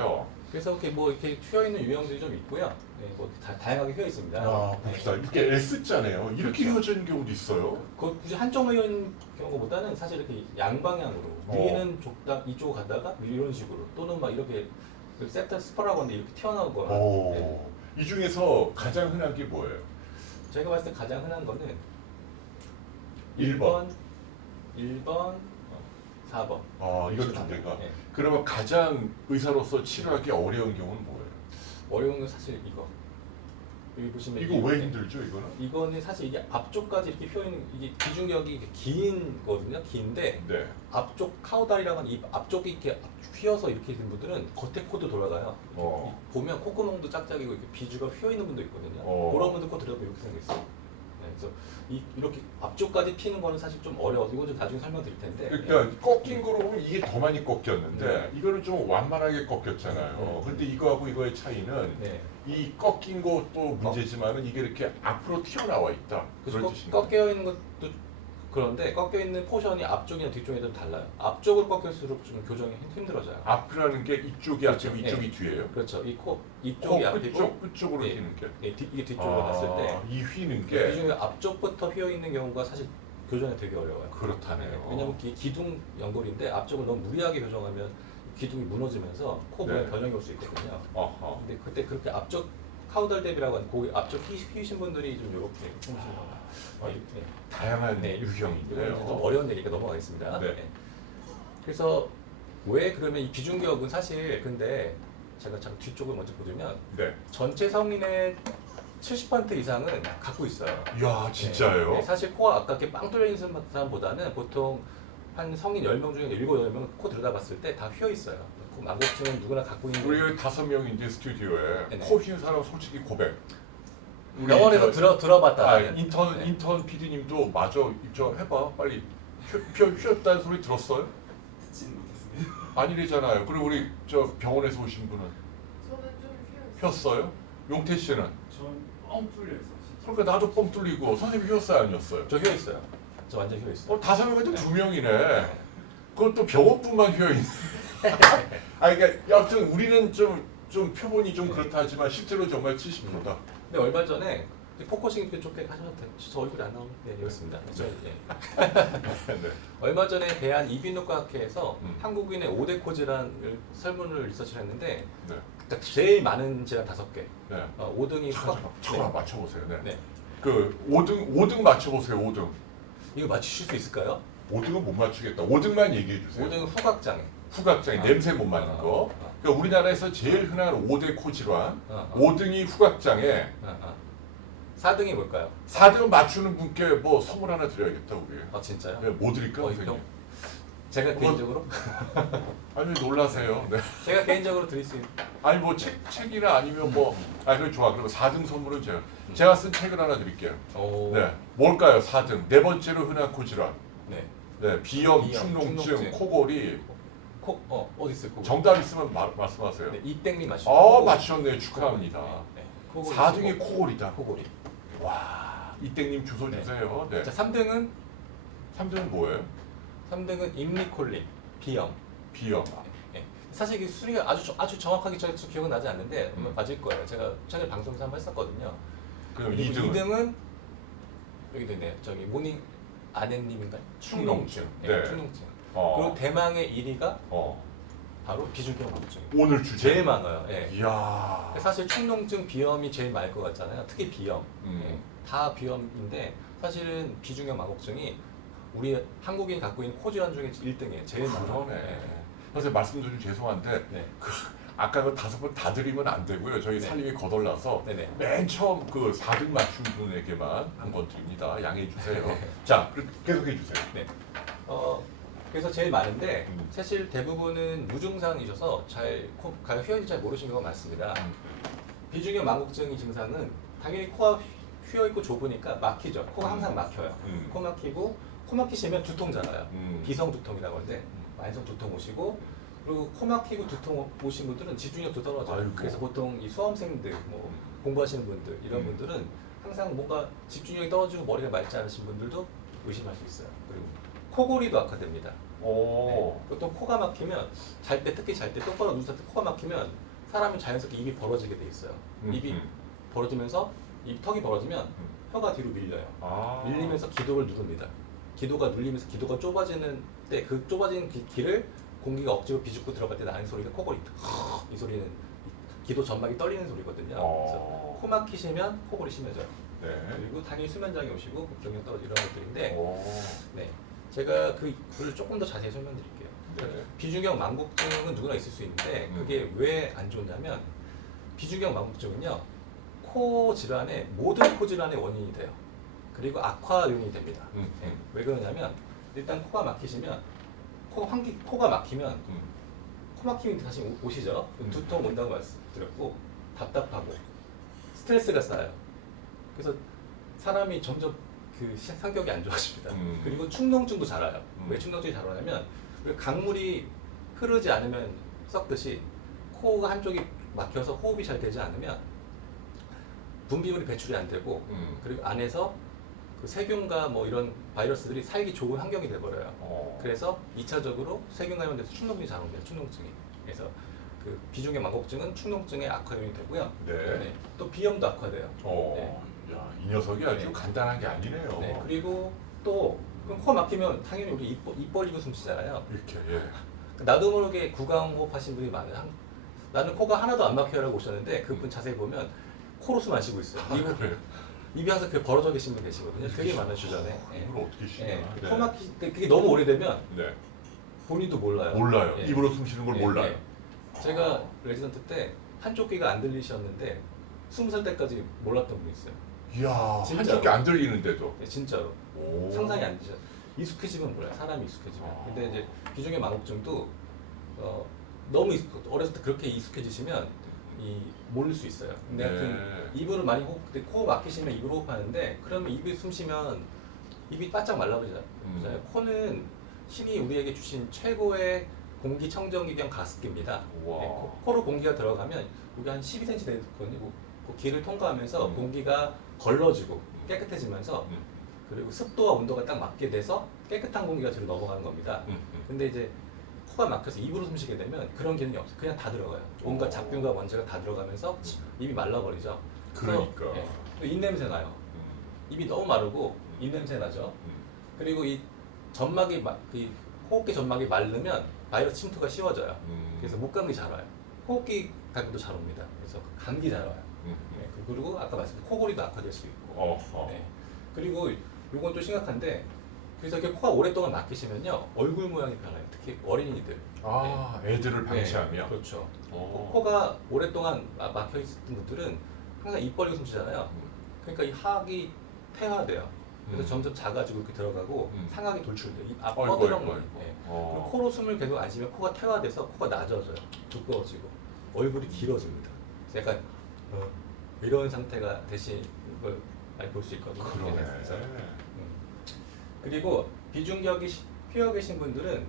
요 그래서 이렇게 뭐 이렇게 휘어 있는 유형들이 좀 있고요. 네, 뭐 다, 다양하게 휘어 있습니다. 아, 봅시다. 이렇게 S자네요. 이렇게 그렇죠. 휘어진 경우도 있어요. 그 굳이 한쪽만 휘어 있는 경우보다는 사실 이렇게 양방향으로 어. 위에는 좁다 이쪽으로 갔다가 이런 식으로 또는 막 이렇게 그 세타 스파라고 하는데 이렇게 튀어나오거나 오. 네. 이 중에서 가장 흔한 게 뭐예요? 제가 봤을 때 가장 흔한 거는 1번. 1번, 어, 4번. 아, 이건 두 개가. 네. 그러면 가장 의사로서 치료하기 어려운 경우는 뭐예요? 어려운 건 사실 이거. 여기 보시면 이거 이게- 왜 힘들죠, 이거는? 이거는 사실 이게 앞쪽까지 이렇게 휘어 있는 이게 기중력이 이렇게 긴 거든요. 긴데 네. 앞쪽 카우다리라고 하는 이 앞쪽이 이렇게 휘어서 이렇게 된 분들은 겉에 코도 돌아가요. 어. 이- 보면 콧구멍도 짝짝이고 이렇게 비주가 휘어 있는 분도 있거든요. 어. 그런 분들 코 들어보면 이렇게 생겼어요. 네, 그래서 이, 이렇게 앞쪽까지 피는 거는 사실 좀 어려워서 이건 좀 나중에 설명드릴 텐데. 그러니까 꺾인 거로 보면 이게 더 많이 꺾였는데 네. 이거는 좀 완만하게 꺾였잖아요. 네. 근데 이거하고 이거의 차이는 네. 이 꺾인 것도 문제지만은 이게 이렇게 앞으로 튀어나와 있다. 뜻인가요? 꺾여 있는 것도 그런데 꺾여 있는 포션이 앞쪽이나 뒤쪽이 좀 달라요. 앞쪽으로 꺾일수록 좀 교정이 힘- 힘들어져요. 앞이라는 게 이쪽이 그렇죠. 앞이고 이쪽이 뒤에요. 그렇죠. 이코코 이쪽이 앞이고 끝쪽 끝쪽으로 네. 휘는 게. 예, 뒤- 이게 뒤쪽으로 갔을 때 이 휘는 이게 중에 앞쪽부터 휘어 있는 경우가 사실 교정이 되게 어려워요. 그렇다네요. 왜냐면 이 기둥 연골인데 앞쪽을 너무 무리하게 교정하면 기둥이 무너지면서 코 부분에 네. 변형이 올 수 있거든요. 어허. 근데 그때 그렇게 앞쪽 카우달 대비라고 하는 고기 앞쪽 휘, 휘신 분들이 좀 이렇게 휘 아, 네. 다양한 네. 이건 좀 유형인데요. 어려운 얘기가 넘어가겠습니다. 네. 네. 그래서 왜 그러면 이 비중격은 사실 근데 제가 참 뒤쪽을 먼저 보자면 네. 전체 성인의 70% 이상은 갖고 있어요. 이야 진짜요? 네, 사실 코가 아까 이렇게 빵 뚫려 있는 사람보다는 보통 한 성인 10명 중에 7, 8명 코 들여다봤을 때 다 휘어 있어요. 그 망곡증은 누구나 갖고 있는 우리 여기 다섯 명인데 스튜디오에 네 네. 코 휘는 사람 솔직히 고백. 병원에서 저- 들어 들어봤다. 아, 인턴 네. 인턴 PD님도 마저 저 해봐 빨리 휘, 휘, 휘었다는 소리 들었어요? 듣지는 못했습니다. 아니래잖아요. 그리고 우리 저 병원에서 오신 분은 저는 좀 휘었어요. 휘었어요? 용태 씨는? 전뻥 뚫려 있어 진짜. 그러니까 나도 뻥 뚫리고 선생님 휘었어요 아니었어요? 저 휘어 있어요. 저 완전 휘어 있어요. 어 다섯 명인데 네. 두 명이네. 그것도 병원뿐만 휘어 있네. 아 그러니까 여하튼 우리는 좀 좀 표본이 좀 네. 그렇다 하지만 실제로 정말 70%다. 근데 얼마 전에 포커싱 좋게 하셔도 돼요. 저 얼굴이 안 나오는 네, 이렇습니다. 저, 예. 네. 얼마 전에 대한 이비인후과 학회에서 음. 한국인의 5대 코질환을 설문을 리서치를 했는데 네. 그러니까 제일 많은 질환 다섯 개. 네. 어, 5등이 잠깐만, 잠깐만 맞춰보세요. 네. 네. 그 5등 5등 맞춰보세요. 5등. 이거 맞추실 수 있을까요? 5등은 못 맞추겠다. 5등만 얘기해 주세요. 5등은 후각장애. 후각장애 아. 냄새 못 맡는 거. 아, 그러니까 우리나라에서 제일 흔한 5대 코 질환. 아, 아, 5등이 후각장애. 아, 아. 4등이 뭘까요? 4등 맞추는 분께 뭐 선물 하나 드려야겠다 우리. 아 진짜요? 네, 뭐 드릴까 어, 선생님? 이거 제가 뭐- 개인적으로 아니 놀라세요. 네. 제가 개인적으로 드릴 수 있는 아니 뭐 책 책이나 아니면 뭐아 그래 좋아. 그럼 4등 선물은 제가 음. 제가 쓴 책을 하나 드릴게요. 오. 네. 뭘까요? 4등. 네 번째로 흔한 코 질환. 네. 네. 비염, 비염, 축농증, 축농증. 코골이. 코, 어, 어디 있어요? 코골이? 정답 있으면 마, 말씀하세요. 네, 이땡님 맞추고. 어 맞추셨네요. 축하합니다. 네. 코골이 4등이 있고. 코골이다. 코골이. 와 이땡님 주소 네. 주세요. 네. 자, 3등은 3등은 뭐예요? 3등은 임리콜린 비염. 비염. 네. 사실 이게 수리가 아주 저- 아주 정확하게 저, 저 기억은 나지 않는데 음. 음. 맞을 거예요. 제가 전에 방송에서 한번 했었거든요. 그럼 그리고 2등은 2등은 여기도 있네요. 저기 모닝 아내님인가요? 축농증. 네. 네. 축농증. 어. 그리고 대망의 1위가 어. 바로 비중경 망증. 오늘 주제. 제일 많아요. 예. 이야. 사실 축농증 비염이 제일 많을 것 같잖아요. 특히 비염. 음. 예. 다 비염인데 사실은 비중형 망곡증이 우리 한국인이 갖고 있는 코질환 중에 1등이에요. 제일 많아요. 그러네. 선생님 말씀 좀 죄송한데 네. 아까 그 다섯 번 다 드리면 안 되고요. 저희 네. 살림이 거덜나서 네네. 맨 처음 그 4등 맞춘 분에게만 한 번 드립니다. 양해해 주세요. 네. 자, 그럼 계속해 주세요. 어, 그래서 제일 많은데 음. 사실 대부분은 무증상이셔서 잘 코, 가 휘어있는지 잘 모르시는 경우가 많습니다. 음. 비중형 망곡증의 증상은 당연히 코가 휘어 있고 좁으니까 막히죠. 코가 항상 막혀요. 음. 코 막히고 코 막히시면 두통 잖아요. 음. 비성 두통이라고 하는데 만성 두통 오시고 그리고 코 막히고 두통 오신 분들은 집중력도 떨어져요. 아이고. 그래서 보통 이 수험생들 뭐 공부하시는 분들 이런 음. 분들은 항상 뭔가 집중력이 떨어지고 머리가 맑지 않으신 분들도 의심할 수 있어요. 코골이도 악화됩니다. 오. 네. 또 코가 막히면 잘 때 특히 잘 때 똑바로 누워서 코가 막히면 사람이 자연스럽게 입이 벌어지게 돼 있어요. 음, 입이 음. 벌어지면서 입 턱이 벌어지면 혀가 뒤로 밀려요. 아. 밀리면서 기도를 누릅니다. 기도가 눌리면서 기도가 좁아지는 때 그 좁아지는 기, 길을 공기가 억지로 비집고 들어갈 때 나는 소리가 코골이. 이 소리는 기도 전막이 떨리는 소리거든요. 그래서 어. 코 막히시면 코골이 심해져요. 네. 그리고 당연히 수면장애 오시고 복경력 떨어지고 이런 것들인데 오. 네. 제가 그, 그걸 조금 더 자세히 설명드릴게요. 네. 비중형 망곡증은 누구나 있을 수 있는데 음. 그게 왜 안 좋냐면 비중형 망곡증은요 코 질환의 모든 코 질환의 원인이 돼요. 그리고 악화 요인이 됩니다. 음, 예, 음. 왜 그러냐면 일단 코가 막히시면 코 환기 코가 막히면 음. 코 막힘이 다시 오- 오시죠. 음. 두통 온다고 말씀드렸고 답답하고 스트레스가 쌓여요. 그래서 사람이 점점 그 시- 성격이 안 좋아집니다. 음. 그리고 충농증도 자라요. 음. 왜 충농증이 잘 오냐면 그 강물이 흐르지 않으면 썩듯이 코가 한쪽이 막혀서 호흡이 잘 되지 않으면 분비물이 배출이 안 되고 음. 그리고 안에서 그 세균과 뭐 이런 바이러스들이 살기 좋은 환경이 돼버려요. 어. 그래서 2차적으로 세균 감염돼서 충농증이 잘 옵니다. 충농증이. 그래서 그 비중의 망곡증은 충농증의 악화 요인이 되고요. 네. 또 비염도 악화돼요. 어. 야, 이 녀석이 아주 네. 간단한 게 아니네요. 네. 그리고 또 그럼 코 막히면 당연히 우리 입, 벌- 입 벌리고 숨 쉬잖아요. 이렇게 예. 나도 모르게 구강호흡 하신 분이 많아요. 한- 나는 코가 하나도 안 막혀라고 오셨는데 그분 자세히 보면 코로 숨 안 쉬고 있어요. 입, 아, 그래요? 입이 항상 그 벌어져 계신 분 계시거든요. 되게 많아요 주변에. 예. 이걸 어떻게 쉬나? 예. 네. 코 막히 때 그게 너무 오래되면 네. 본인도 몰라요. 몰라요. 예. 입으로 숨 쉬는 걸 예, 몰라요. 예. 제가 레지던트 때 한쪽 귀가 안 들리셨는데 스무 살 때까지 몰랐던 분이 있어요. 이야, 진짜로. 한쪽이 안 들리는데도. 예, 진짜로 오. 상상이 안 되죠. 익숙해지면 몰라요. 사람이 익숙해지면. 아. 근데 이제 비중의 망곡증도 어, 너무 익숙, 어렸을 때 그렇게 익숙해지시면 이 모를 수 있어요. 근데 네. 하여튼 입으로 많이 호흡, 근데 코 막히시면 입으로 호흡하는데 그러면 입이 숨 쉬면 입이 바짝 말라버리잖아요. 음. 코는 신이 우리에게 주신 최고의 공기 청정기 겸 가습기입니다. 우와. 네, 코, 코로 공기가 들어가면 여기 한 12cm 되거든요. 그 길을 통과하면서 음. 공기가 걸러지고 깨끗해지면서 음. 그리고 습도와 온도가 딱 맞게 돼서 깨끗한 공기가 뒤로 넘어가는 겁니다. 음, 음. 근데 이제 코가 막혀서 입으로 숨 쉬게 되면 그런 기능이 없어요. 그냥 다 들어가요. 온갖 오. 잡균과 먼지가 다 들어가면서 입이 말라버리죠. 그러니까. 예, 또 입냄새 나요. 음. 입이 너무 마르고 입냄새 나죠. 음. 그리고 이 점막이 마, 이 호흡기 점막이 마르면 바이러스 침투가 쉬워져요. 음. 그래서 목감기 잘 와요. 호흡기 감기도 잘 옵니다. 그래서 감기 잘 와요. 음. 네, 그리고 아까 말씀드린 코골이도 악화될 수 있고. 어허. 네. 그리고 이건 또 심각한데 그래서 이렇게 코가 오랫동안 막히시면요 얼굴 모양이 변해요. 특히 어린이들. 아, 애들을 방치하면. 네, 그렇죠. 어. 코, 가 오랫동안 마- 막혀 있었던 분들은 항상 입 벌리고 숨쉬잖아요. 음. 그러니까 이 하악이 퇴화돼요. 그래서 음. 점점 작아지고 이렇게 들어가고 음. 상하게 돌출돼요. 입앞 아이고, 뻗으렁 아이고, 거. 아이고. 예. 어. 그리고 코로 숨을 계속 안 쉬면 코가 퇴화돼서 코가 낮아져요. 두꺼워지고 얼굴이 길어집니다. 그래서 약간 어, 이런 상태가 되신 걸 많이 볼 수 있거든요. 그러네. 그래서, 음. 그리고 비중격이 시- 휘어 계신 분들은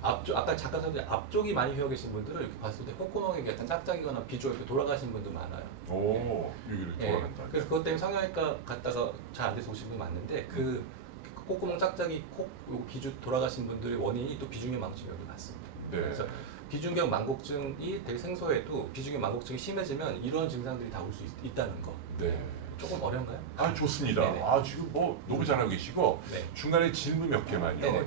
앞쪽 아까 잠깐 설명 앞쪽이 많이 휘어 계신 분들은 이렇게 봤을 때 콧구멍이 약간 짝짝이거나 비쪽 이렇게 돌아가신 분도 많아요. 오, 여기를 예, 돌아간다. 그래서 그것 때문에 성형외과 갔다가 잘 안 돼서 오신 분이 많은데 그 콧구멍 짝짝이 코 비주 돌아가신 분들의 원인이 또 비중의 망증이 여기 맞습니다. 네. 그래서 비중격 망곡증이 되게 생소해도 비중격 망곡증이 심해지면 이런 증상들이 다 올 수 있다는 거. 네. 조금 어려운가요? 아, 좋습니다. 네네. 아, 지금 뭐 너무 잘하고 계시고 네. 중간에 질문 몇 개만요. 네네. 자,